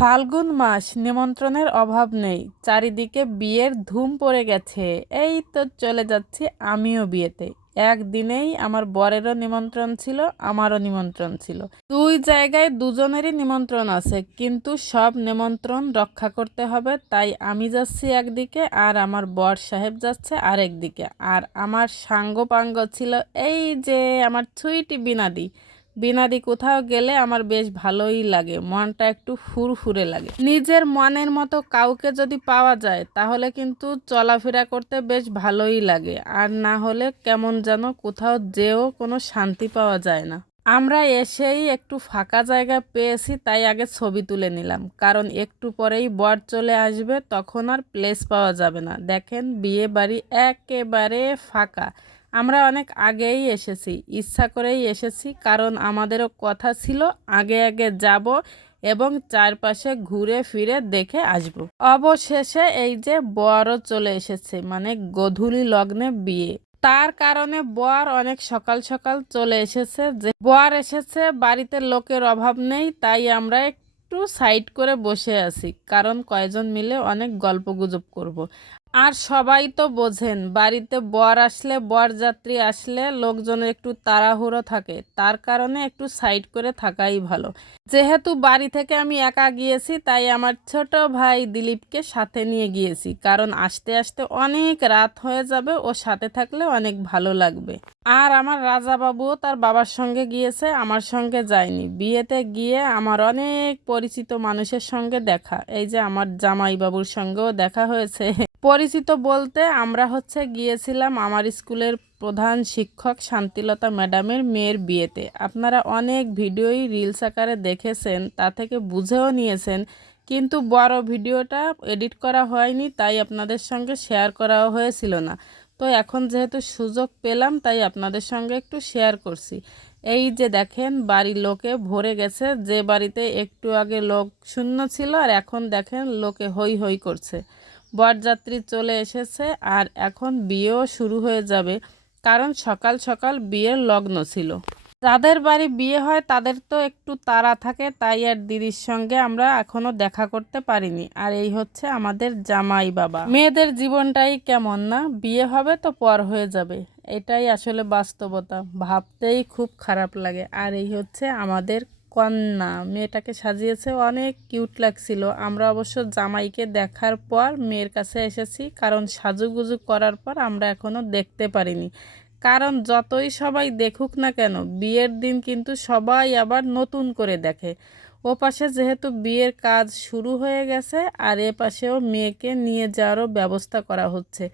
ফাল্গুন মাস, নিমন্ত্রণের অভাব নেই। চারিদিকে বিয়ের ধুম পড়ে গেছে। এই তো চলে যাচ্ছি আমিও বিয়েতে। একদিনেই আমার বরেরও নিমন্ত্রণ ছিল, আমারও নিমন্ত্রণ ছিল। দুই জায়গায় দুজনেরই নিমন্ত্রণ আছে, কিন্তু সব নিমন্ত্রণ রক্ষা করতে হবে। তাই আমি যাচ্ছি একদিকে, আর আমার বর সাহেব যাচ্ছে আরেক দিকে। আর আমার সাঙ্গপাঙ্গ ছিল এই যে আমার ছুঁইটি বিনাদি। বিনাদি কোথাও গেলে আমার বেশ ভালোই লাগে, মনটা একটু ফুরফুরে লাগে। নিজের মনের মতো কাউকে যদি পাওয়া যায় তাহলে কিন্তু চলাফেরা করতে বেশ ভালোই লাগে, আর না হলে কেমন যেন কোথাও যেও কোনো শান্তি পাওয়া যায় না। আমরা এসেই একটু ফাঁকা জায়গা পেয়েছি, তাই আগে ছবি তুলে নিলাম, কারণ একটু পরেই বর চলে আসবে, তখন আর প্লেস পাওয়া যাবে না। দেখেন বিয়ে বাড়ি একেবারে ফাঁকা। আমরা অনেক আগেই এসেছি, ইচ্ছা করেই এসেছি, কারণ আমাদেরও কথা ছিল আগে আগে যাব এবং চারপাশে ঘুরে ফিরে দেখে আসব। অবশেষে এই যে বরও চলে এসেছে, মানে গোধূলি লগ্নে বিয়ে। তার কারণে বর অনেক সকাল সকাল চলে এসেছে। যে বর এসেছে, বাড়িতে লোকের অভাব নেই, তাই আমরা একটু সাইড করে বসে আছি, কারণ কয়জন মিলে অনেক গল্পগুজব করব। আর সবাই তো বোঝেন, বাড়িতে বর আসলে, বরযাত্রী আসলে লোকজনের একটু তাড়াহুড়ো থাকে, তার কারণে একটু সাইড করে থাকাই ভালো। যেহেতু বাড়ি থেকে আমি একা গিয়েছি, তাই আমার ছোট ভাই দিলীপকে সাথে নিয়ে গিয়েছি, কারণ আসতে আসতে অনেক রাত হয়ে যাবে, ও সাথে থাকলে অনেক ভালো লাগবে। আর আমার রাজা বাবুও তার বাবার সঙ্গে গিয়েছে, আমার সঙ্গে যায়নি। বিয়েতে গিয়ে আমার অনেক পরিচিত মানুষের সঙ্গে দেখা, এই যে আমার জামাই বাবুর সঙ্গেও দেখা হয়েছে। পরিচিত বলতে আমরা গিয়েছিলাম আমার স্কুলের প্রধান শিক্ষক শান্তিলতা ম্যাডামের মেয়ের বিয়েতে। আপনারা অনেক ভিডিওই রিলস আকারে দেখেছেন, তা থেকে বুঝেও নিয়েছেন, কিন্তু বড় ভিডিওটা এডিট করা হয়নি, তাই আপনাদের সঙ্গে শেয়ার করাও হয়েছিল না। তো এখন যেহেতু সুযোগ পেলাম, তাই আপনাদের সঙ্গে একটু শেয়ার করছি। এই যে দেখেন বাড়ির লোকে ভরে গেছে, যে বাড়িতে একটু আগে লোক শূন্য ছিল, আর এখন দেখেন লোকে হই হই করছে। বরযাত্রী চলে এসেছে, আর এখন বিয়েও শুরু হয়ে যাবে, কারণ সকাল সকাল বিয়ের লগ্ন ছিল। যাদের বাড়ি বিয়ে হয় তাদের তো একটু তাড়া থাকে, তাই আর দিদির সঙ্গে আমরা এখনো দেখা করতে পারিনি। আর এই হচ্ছে আমাদের জামাই বাবা। মেয়েদের জীবনটাই কেমন না, বিয়ে হবে তো পর হয়ে যাবে, এটাই আসলে বাস্তবতা, ভাবতেই খুব খারাপ লাগে। আর এই হচ্ছে আমাদের কন্যা, মেয়েটাকে সাজিয়েছে, অনেক কিউট লাগছিল। আমরা অবশ্য জামাইকে দেখার পর মেয়ের কাছে এসেছি, কারণ সাজুগুজু করার পর আমরা এখনো দেখতে পারিনি। কারণ যতই সবাই দেখুক না কেন, বিয়ের দিন কিন্তু সবাই আবার নতুন করে দেখে। ও পাশে যেহেতু বিয়ের কাজ শুরু হয়ে গেছে, আর এ পাশেও মেয়েকে নিয়ে যাওয়ারও ব্যবস্থা করা হচ্ছে।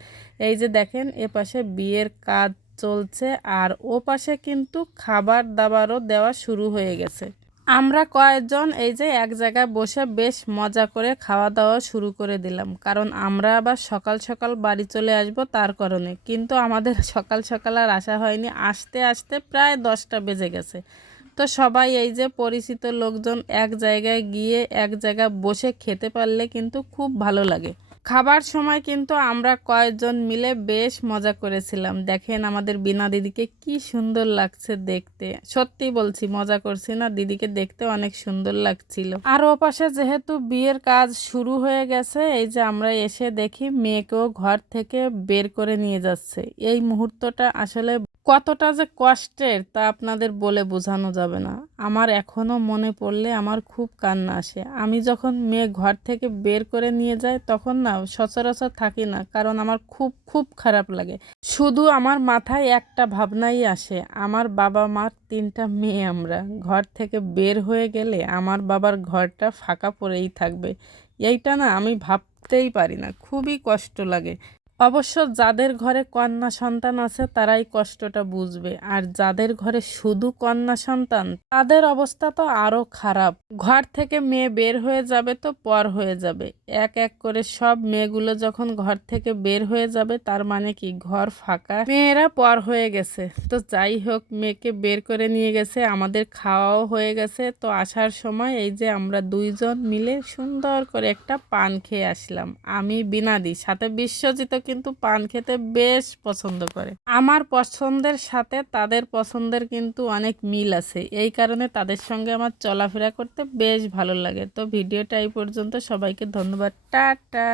এই যে দেখেন, এ পাশে বিয়ের কাজ চলছে, আর ও পাশে কিন্তু খাবার দাবারও দেওয়া শুরু হয়ে গেছে। আমরা কয়েকজন এই যে এক জায়গায় বসে বেশ মজা করে খাওয়া দাওয়া শুরু করে দিলাম, কারণ আমরা আবার সকাল সকাল বাড়ি চলে আসব তার কারণে। কিন্তু আমাদের সকাল সকাল আর আসা হয়নি, আসতে আসতে প্রায় 10টা বেজে গেছে। তো সবাই এই যে পরিচিত লোকজন এক জায়গায় গিয়ে এক জায়গায় বসে খেতে পারলে কিন্তু খুব ভালো লাগে। খাবার সময় কিন্তু আমরা কয়েকজন মিলে বেশ মজা করেছিলাম। দেখেন আমাদের বিনা দিদিকে কি সুন্দর লাগছে দেখতে, সত্যি বলছি মজা করছি না, দিদিকে দেখতে অনেক সুন্দর লাগছিল। আর ও পাশে যেহেতু বিয়ের কাজ শুরু হয়ে গেছে, এই যে আমরা এসে দেখি মেয়েকেও ঘর থেকে বের করে নিয়ে যাচ্ছে। এই মুহূর্তটা আসলে কতটা যে কষ্টের তা আপনাদের বলে বোঝানো যাবে না। আমার এখনও মনে পড়লে আমার খুব কান্না আসে। আমি যখন মেয়ে ঘর থেকে বের করে নিয়ে যায়, তখন না সচরাচর থাকি না, কারণ আমার খুব খুব খারাপ লাগে। শুধু আমার মাথায় একটা ভাবনাই আসে, আমার বাবা মার 3টা মেয়ে, আমরা ঘর থেকে বের হয়ে গেলে আমার বাবার ঘরটা ফাঁকা পড়েই থাকবে। এইটা না আমি ভাবতেই পারি না, খুবই কষ্ট লাগে। অবশ্য যাদের ঘরে কন্যা সন্তান আছে তারাই কষ্টটা বুঝবে, আর যাদের ঘরে শুধু কন্যা সন্তান তাদের অবস্থা তো আরো খারাপ। ঘর থেকে মেয়ে বের হয়ে যাবে তো পর হয়ে যাবে, এক এক করে সব মেয়েগুলো যখন ঘর থেকে বের হয়ে যাবে, তার মানে কি ঘর ফাঁকা, মেয়েরা পর হয়ে গেছে। তো যাই হোক, মেয়েকে বের করে নিয়ে গেছে, আমাদের খাওয়াও হয়ে গেছে। তো আসার সময় এই যে আমরা দুইজন মিলে সুন্দর করে একটা পান খেয়ে আসলাম, আমি বিনাদি, সাথে বিশ্বজিৎ কিন্তু পান খেতে বেশ পছন্দ করে। আমার পছন্দের সাথে তাদের পছন্দের কিন্তু অনেক মিল আছে, এই কারণে তাদের সঙ্গে আমার চলাফেরা করতে বেশ ভালো লাগে। তো ভিডিওটা এই পর্যন্ত, সবাইকে ধন্যবাদ, টাটা।